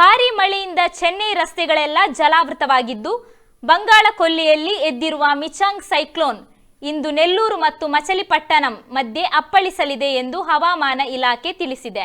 ಭಾರೀ ಮಳೆಯಿಂದ ಚೆನ್ನೈ ರಸ್ತೆಗಳೆಲ್ಲ ಜಲಾವೃತವಾಗಿದ್ದು ಬಂಗಾಳ ಕೊಲ್ಲಿಯಲ್ಲಿ ಎದ್ದಿರುವ ಮಿಚಾಂಗ್ ಸೈಕ್ಲೋನ್ ಇಂದು ನೆಲ್ಲೂರು ಮತ್ತು ಮಚಲಿಪಟ್ಟಣಂ ಮಧ್ಯೆ ಅಪ್ಪಳಿಸಲಿದೆ ಎಂದು ಹವಾಮಾನ ಇಲಾಖೆ ತಿಳಿಸಿದೆ.